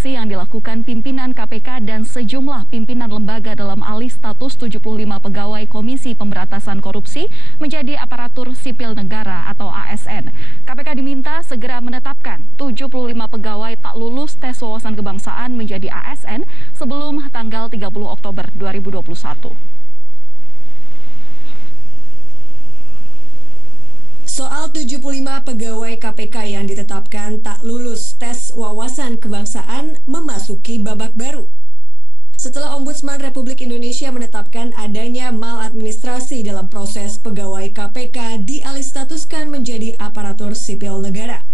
rekomendasi yang dilakukan pimpinan KPK dan sejumlah pimpinan lembaga dalam alih status 75 pegawai Komisi Pemberantasan Korupsi menjadi aparatur sipil negara atau ASN. KPK diminta segera menetapkan 75 pegawai tak lulus tes wawasan kebangsaan menjadi ASN sebelum tanggal 30 Oktober 2021. Soal 75 pegawai KPK yang ditetapkan tak lulus tes wawasan kebangsaan memasuki babak baru. Setelah Ombudsman Republik Indonesia menetapkan adanya maladministrasi dalam proses pegawai KPK dialihstatuskan menjadi aparatur sipil negara.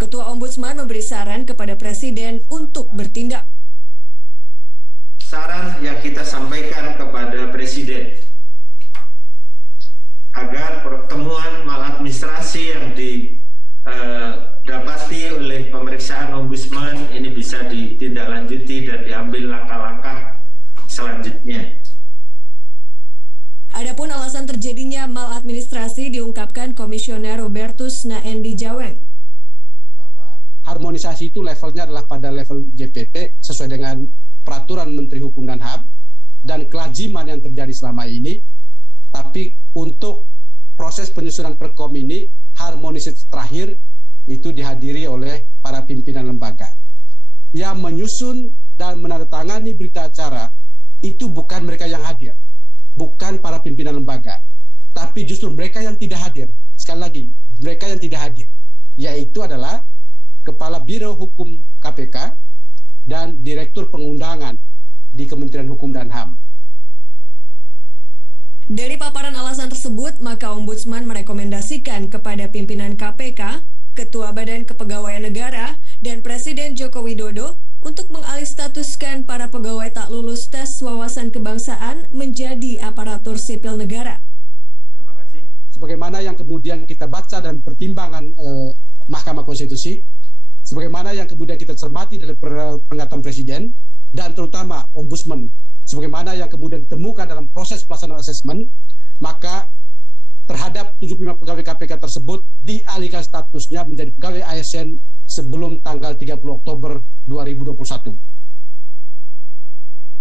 Ketua Ombudsman memberi saran kepada Presiden untuk bertindak. Saran yang kita sampaikan kepada Presiden agar pertemuan maladministrasi yang didapati oleh pemeriksaan Ombudsman ini bisa ditindaklanjuti dan diambil langkah-langkah selanjutnya. Adapun alasan terjadinya maladministrasi diungkapkan Komisioner Robertus Naendi Jaweng. Bahwa harmonisasi itu levelnya adalah pada level JPT sesuai dengan peraturan Menteri Hukum dan HAM dan kelaziman yang terjadi selama ini. Tapi untuk proses penyusunan Perkom ini, harmonisasi terakhir itu dihadiri oleh para pimpinan lembaga. Yang menyusun dan menandatangani berita acara itu bukan mereka yang hadir, bukan para pimpinan lembaga, tapi justru mereka yang tidak hadir. Sekali lagi, mereka yang tidak hadir, yaitu adalah Kepala Biro Hukum KPK dan Direktur Pengundangan di Kementerian Hukum dan HAM. Dari paparan alasan tersebut, maka Ombudsman merekomendasikan kepada pimpinan KPK, Ketua Badan Kepegawaian Negara, dan Presiden Joko Widodo untuk mengalihstatuskan para pegawai tak lulus tes wawasan kebangsaan menjadi aparatur sipil negara. Terima kasih. Sebagaimana yang kemudian kita baca dan pertimbangan Mahkamah Konstitusi, sebagaimana yang kemudian kita cermati dari pernyataan Presiden, dan terutama Ombudsman, sebagaimana yang kemudian ditemukan dalam proses pelaksanaan asesmen, maka terhadap 75 pegawai KPK tersebut dialihkan statusnya menjadi pegawai ASN sebelum tanggal 30 Oktober 2021.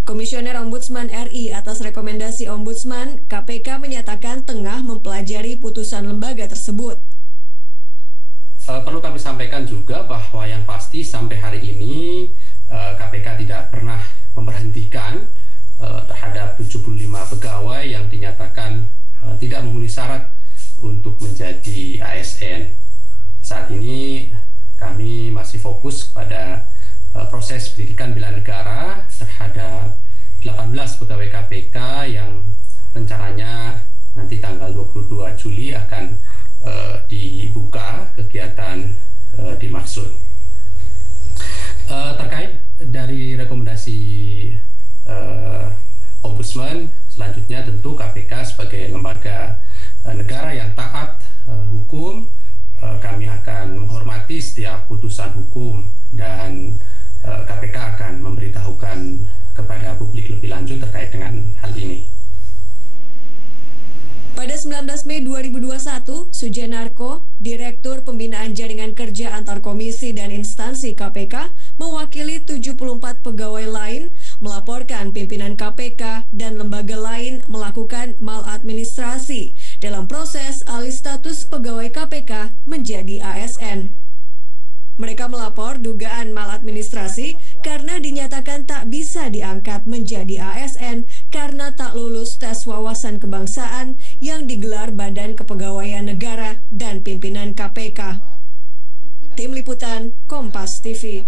Komisioner Ombudsman RI atas rekomendasi Ombudsman, KPK menyatakan tengah mempelajari putusan lembaga tersebut. Perlu kami sampaikan juga bahwa yang pasti sampai hari ini KPK tidak pernah memberhentikan terhadap 75 pegawai yang dinyatakan tidak memenuhi syarat untuk menjadi ASN. Saat ini kami masih fokus pada proses pendidikan bela negara terhadap 18 pegawai KPK yang rencananya nanti tanggal 22 Juli akan dibuka kegiatan dimaksud. Terkait dari rekomendasi Ombudsman, selanjutnya tentu KPK sebagai lembaga negara yang taat hukum, kami akan menghormati setiap putusan hukum dan KPK akan memberitahukan kepada publik lebih lanjut terkait dengan hal ini. Pada 19 Mei 2021, Sujanarko, Direktur Pembinaan Jaringan Kerja Antar Komisi dan Instansi KPK, mewakili 74 pegawai lain melaporkan pimpinan KPK dan lembaga lain melakukan maladministrasi dalam proses alih status pegawai KPK menjadi ASN. Mereka melapor dugaan maladministrasi karena dinyatakan tak bisa diangkat menjadi ASN karena tak lulus tes wawasan kebangsaan yang digelar Badan Kepegawaian Negara dan pimpinan KPK. Tim Liputan, Kompas TV.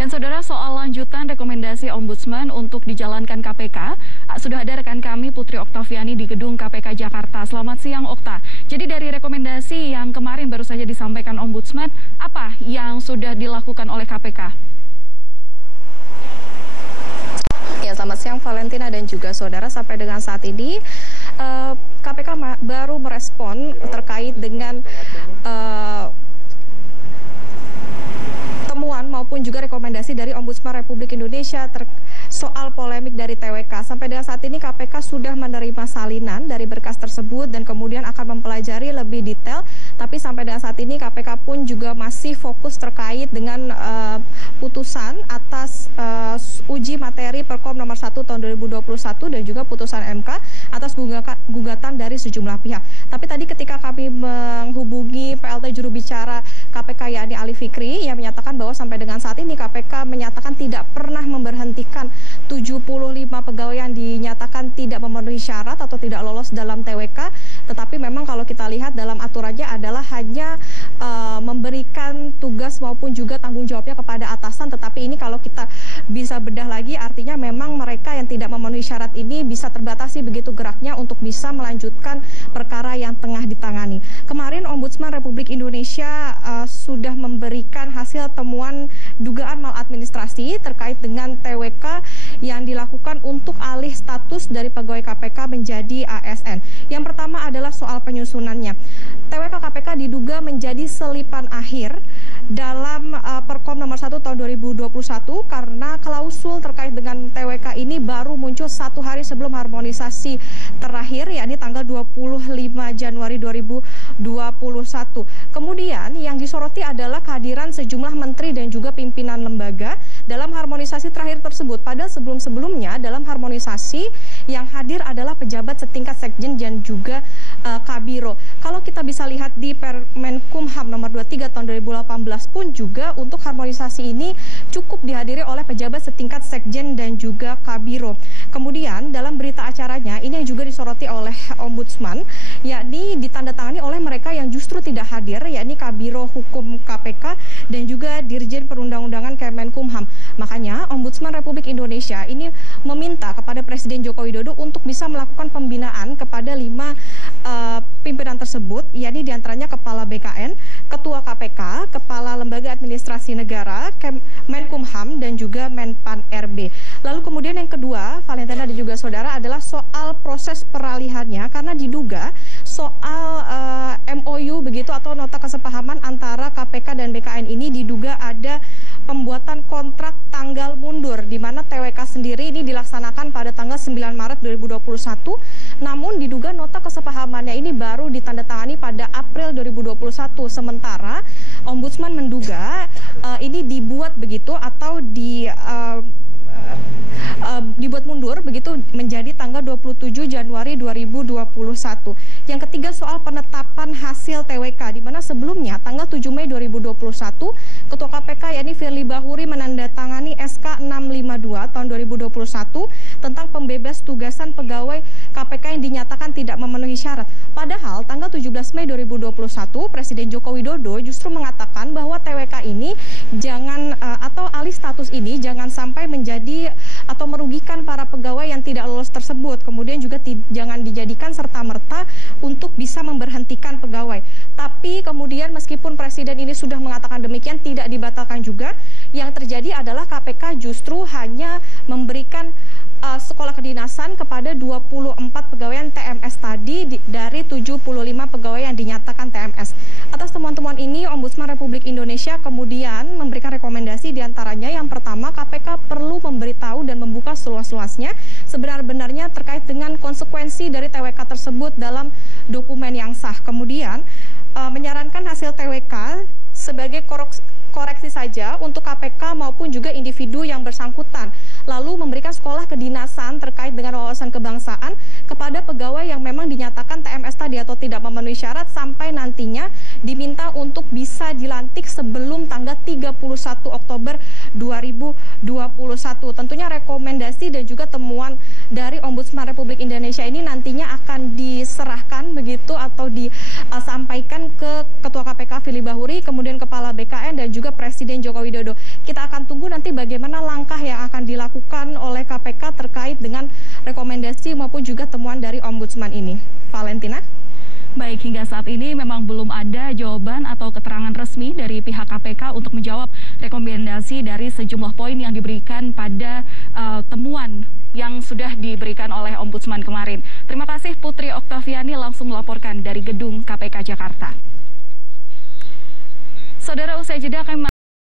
Dan saudara, soal lanjutan rekomendasi Ombudsman untuk dijalankan KPK, sudah ada rekan kami Putri Oktaviani di gedung KPK Jakarta. Selamat siang, Okta. Jadi dari rekomendasi yang kemarin baru saja disampaikan Ombudsman, apa yang sudah dilakukan oleh KPK? Ya, selamat siang Valentina dan juga saudara. Sampai dengan saat ini KPK baru merespon terkait dengan temuan maupun maupun juga rekomendasi dari Ombudsman Republik Indonesia soal polemik dari TWK. Sampai dengan saat ini KPK sudah menerima salinan dari berkas tersebut dan kemudian akan mempelajari lebih detail. Tapi sampai dengan saat ini KPK pun juga masih fokus terkait dengan putusan atas uji materi Perkom nomor 1 tahun 2021 dan juga putusan MK atas gugatan dari sejumlah pihak. Tapi tadi ketika kami menghubungi PLT juru bicara KPK yakni Ali Fikri yang menyatakan bahwa sampai dengan saat ini KPK menyatakan tidak pernah memberhentikan 75 pegawai yang dinyatakan tidak memenuhi syarat atau tidak lolos dalam TWK. Tetapi memang kalau kita lihat dalam aturannya adalah hanya memberikan tugas maupun juga tanggung jawabnya kepada atasan. Tetapi ini kalau kita bisa bedah lagi artinya memang mereka yang tidak memenuhi syarat ini bisa terbatasi begitu geraknya untuk bisa melanjutkan perkara yang tengah ditangani. Kemarin Ombudsman Republik Indonesia sudah memberikan hasil temuan dugaan maladministrasi terkait dengan TWK yang dilakukan untuk alih status dari pegawai KPK menjadi ASN. Yang pertama adalah soal penyusunannya. TWK KPK diduga menjadi selipan akhir dalam Perkom nomor 1 tahun 2021 karena klausul terkait dengan TWK ini baru muncul 1 hari sebelum harmonisasi terakhir, yakni tanggal 25 Januari 2021. Kemudian yang disoroti adalah kehadiran sejumlah menteri dan juga pimpinan lembaga dalam harmonisasi terakhir tersebut. Padahal sebelum-sebelumnya dalam harmonisasi yang hadir adalah pejabat setingkat sekjen dan juga Kabiro. Kalau kita bisa lihat di Permenkumham nomor 23 tahun 2018 pun juga untuk harmonisasi ini cukup dihadiri oleh pejabat setingkat sekjen dan juga Kabiro. Kemudian dalam berita acaranya ini yang juga disoroti oleh Ombudsman, yakni ditandatangani oleh mereka yang justru tidak hadir, yakni Kabiro Hukum KPK dan juga Dirjen Perundang-undangan Kemenkumham. Makanya Ombudsman Republik Indonesia ini meminta kepada Presiden Joko Widodo untuk bisa melakukan pembinaan kepada 5 pimpinan tersebut, yakni diantaranya Kepala BKN, Ketua KPK, Kepala Lembaga Administrasi Negara, Menkumham, dan juga Menpan RB. Lalu kemudian yang kedua, Valentina dan juga saudara, adalah soal proses peralihannya karena diduga soal MOU begitu atau nota kesepahaman antara KPK dan BKN ini diduga ada pembuatan kontrak tanggal mundur di mana TWK sendiri ini dilaksanakan pada tanggal 9 Maret 2021, namun diduga nota kesepahamannya ini baru ditandatangani pada April 2021. Sementara Ombudsman menduga ini dibuat begitu atau dibuat mundur begitu menjadi tanggal 27 Januari 2021. Yang ketiga soal penetapan hasil TWK di mana sebelumnya tanggal 7 Mei 2021 Ketua KPK yakni Firly Bahuri menandatangani SK 652 tahun 2021 tentang pembebas tugasan pegawai KPK yang dinyatakan tidak memenuhi syarat. Padahal tanggal 17 Mei 2021 Presiden Joko Widodo justru mengatakan bahwa TWK ini jangan atau alih status ini jangan sampai menjadi atau merugikan para pegawai yang tidak lolos tersebut. Kemudian juga jangan dijadikan serta-merta untuk bisa memberhentikan pegawai. Tapi kemudian meskipun Presiden ini sudah mengatakan demikian, tidak dibatalkan juga. Yang terjadi adalah KPK justru hanya memberikan sekolah kedinasan kepada 24 pegawai TMS tadi dari 75 pegawai yang dinyatakan TMS. Atas temuan-temuan ini, Ombudsman Republik Indonesia kemudian memberikan rekomendasi diantaranya yang pertama, KPK perlu memberitahu dan membuka seluas-luasnya sebenar-benarnya terkait dengan konsekuensi dari TWK tersebut dalam dokumen yang sah. Kemudian menyarankan hasil TWK sebagai koreksi saja untuk KPK maupun juga individu yang bersangkutan. Lalu memberikan sekolah kedinasan terkait dengan wawasan kebangsaan kepada pegawai yang memang dinyatakan TMS tadi atau tidak memenuhi syarat sampai nantinya diminta untuk bisa dilantik sebelum tanggal 31 Oktober 2021. Tentunya rekomendasi dan juga temuan dari Ombudsman Republik Indonesia ini nantinya akan diserahkan begitu atau disampaikan ke Ketua KPK Firly Bahuri, kemudian Kepala BKN dan juga Presiden Joko Widodo. Kita akan tunggu nanti bagaimana langkah yang akan dilakukan oleh KPK terkait dengan rekomendasi maupun juga temuan dari Ombudsman ini. Valentina? Baik, hingga saat ini memang belum ada jawaban atau keterangan resmi dari pihak KPK untuk menjawab rekomendasi dari sejumlah poin yang diberikan pada temuan yang sudah diberikan oleh Ombudsman kemarin. Terima kasih Putri Oktaviani langsung melaporkan dari gedung KPK Jakarta. Saudara, usai jeda kami